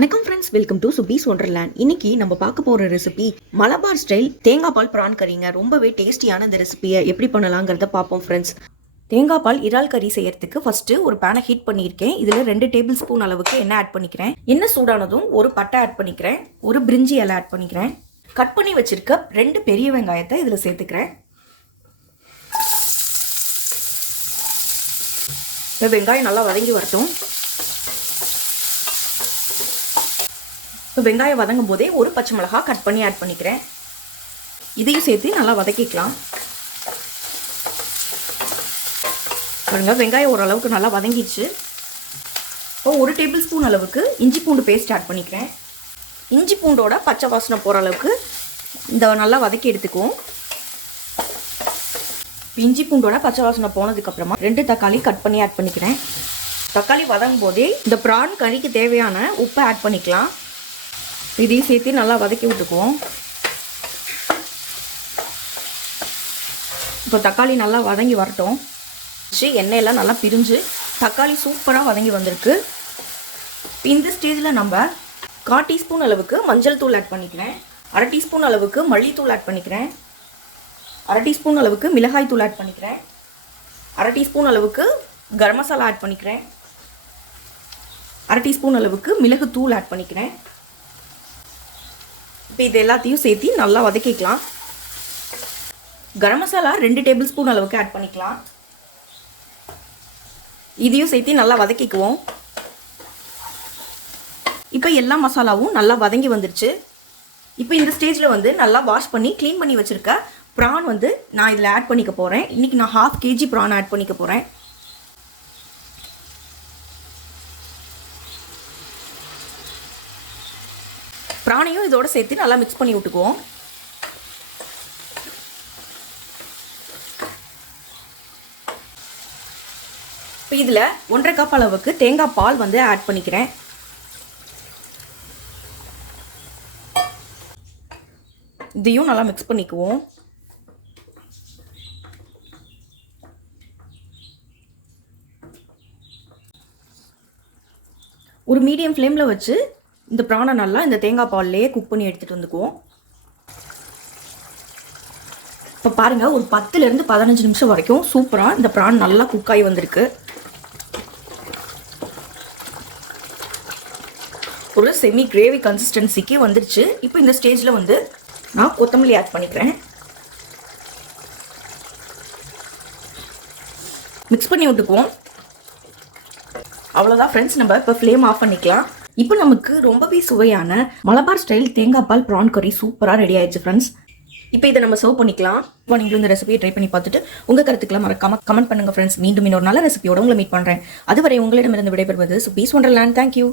வணக்கம் friends, welcome to சுபீஸ் wonderland. இன்னைக்கு நம்ம பார்க்க போகிற ரெசிபி மலபார் ஸ்டைல் தேங்காய் பால் ப்ரான் கறிங்க. ரொம்பவே டேஸ்டியான இந்த ரெசிபியை எப்படி பண்ணலாங்கிறத பார்ப்போம் ஃப்ரெண்ட்ஸ். தேங்காய் பால் இறால் கறி செய்யறதுக்கு ஃபர்ஸ்ட் ஒரு பேனை ஹீட் பண்ணியிருக்கேன். இதில் 2 டேபிள் ஸ்பூன் அளவுக்கு எண்ணெய் ஆட் பண்ணிக்கிறேன். எண்ணெய் சூடானதும் ஒரு பட்டை ஆட் பண்ணிக்கிறேன், ஒரு பிரிஞ்சி இலை ஆட் பண்ணிக்கிறேன். கட் பண்ணி வச்சிருக்க 2 பெரிய வெங்காயத்தை இதில் சேர்த்துக்கிறேன். வெங்காயம் நல்லா வதங்கி வரட்டும். இப்போ வெங்காயம் வதங்கும் போதே ஒரு பச்சை மிளகாய் கட் பண்ணி ஆட் பண்ணிக்கிறேன். இதையும் சேர்த்து நல்லா வதக்கிக்கலாம். பாருங்க, வெங்காயம் ஓரளவுக்கு நல்லா வதங்கிடுச்சு. இப்போ 1 டேபிள் ஸ்பூன் அளவுக்கு இஞ்சி பூண்டு பேஸ்ட் ஆட் பண்ணிக்கிறேன். இஞ்சி பூண்டோட பச்சை வாசனை போகிற அளவுக்கு இந்த நல்லா வதக்கி எடுத்துக்குவோம். இஞ்சி பூண்டோட பச்சை வாசனை போனதுக்கப்புறமா 2 தக்காளி கட் பண்ணி ஆட் பண்ணிக்கிறேன். தக்காளி வதங்கும் போதே இந்த ப்ரான் கறிக்கு தேவையான உப்பை ஆட் பண்ணிக்கலாம். இதையும் சேர்த்து நல்லா வதக்கி விட்டுக்குவோம். இப்போ தக்காளி நல்லா வதங்கி வரட்டும். எண்ணெயெல்லாம் நல்லா பிரிஞ்சு தக்காளி சூப்பராக வதங்கி வந்திருக்கு. இந்த ஸ்டேஜில் நம்ம 1/4 டீஸ்பூன் அளவுக்கு மஞ்சள் தூள் ஆட் பண்ணிக்கிறேன். 1/2 டீஸ்பூன் அளவுக்கு மல்லித்தூள் ஆட் பண்ணிக்கிறேன். 1/2 டீஸ்பூன் அளவுக்கு மிளகாய் தூள் ஆட் பண்ணிக்கிறேன். 1/2 டீஸ்பூன் அளவுக்கு கரம் மசாலா ஆட் பண்ணிக்கிறேன். 1/2 டீஸ்பூன் அளவுக்கு மிளகு தூள் ஆட் பண்ணிக்கிறேன். இப்போ இது எல்லாத்தையும் சேர்த்து நல்லா வதக்கிக்கலாம். கரம் மசாலா 2 டேபிள் ஸ்பூன் அளவுக்கு ஆட் பண்ணிக்கலாம். இதையும் சேர்த்து நல்லா வதக்கிக்குவோம். இப்போ எல்லா மசாலாவும் நல்லா வதங்கி வந்துருச்சு. இப்போ இந்த ஸ்டேஜில் நல்லா வாஷ் பண்ணி க்ளீன் பண்ணி வச்சுருக்க ப்ரான் நான் இதில் ஆட் பண்ணிக்க போகிறேன். இன்றைக்கி நான் 1/2 kg ப்ரான் ஆட் பண்ணிக்க போகிறேன். ப்ரானையும் இதோட சேர்த்து நல்லா மிக்ஸ் பண்ணி விட்டுக்குவோம். இப்போ இதில் 1.5 கப் அளவுக்கு தேங்காய் பால் ஆட் பண்ணிக்கிறேன். இதையும் நல்லா மிக்ஸ் பண்ணிக்குவோம். ஒரு மீடியம் ஃப்ளேமில் வச்சு இந்த ப்ரானை நல்லா இந்த தேங்காய் பால்லையே குக் பண்ணி எடுத்துகிட்டு வந்துக்குவோம். இப்போ பாருங்கள், ஒரு 10லேருந்து 15 நிமிஷம் வரைக்கும் சூப்பராக இந்த ப்ரான் நல்லா குக் ஆகி வந்திருக்கு. ஒரு செமி கிரேவி கன்சிஸ்டன்சிக்கு வந்துருச்சு. இப்போ இந்த ஸ்டேஜில் நான் கொத்தமல்லி ஆட் பண்ணிக்கிறேன். மிக்ஸ் பண்ணி விட்டுக்குவோம். அவ்வளோதான் ஃப்ரெண்ட்ஸ், நம்ம இப்போ ஃப்ளேம் ஆஃப் பண்ணிக்கலாம். இப்போ நமக்கு ரொம்பவே சுவையான மலபார் ஸ்டைல் தேங்காய் பால் ப்ரான் கறி சூப்பராக ரெடி ஆயிடுச்சு ஃப்ரெண்ட்ஸ். இப்போ இதை நம்ம சர்வ் பண்ணிக்கலாம். இப்போ நீங்களும் இந்த ரெசிபியை ட்ரை பண்ணி பார்த்துட்டு உங்கள் கருத்துக்களை மறக்காம கமெண்ட் பண்ணுங்கள் ஃப்ரெண்ட்ஸ். மீண்டும் இன்னொரு நல்ல ரெசிபியோட உங்களை மீட் பண்ணுறேன். அதுவரை உங்களிடமிருந்து விடைபெறுவது சுபீஸ் ஒண்டர்லேண்ட். தேங்க்யூ.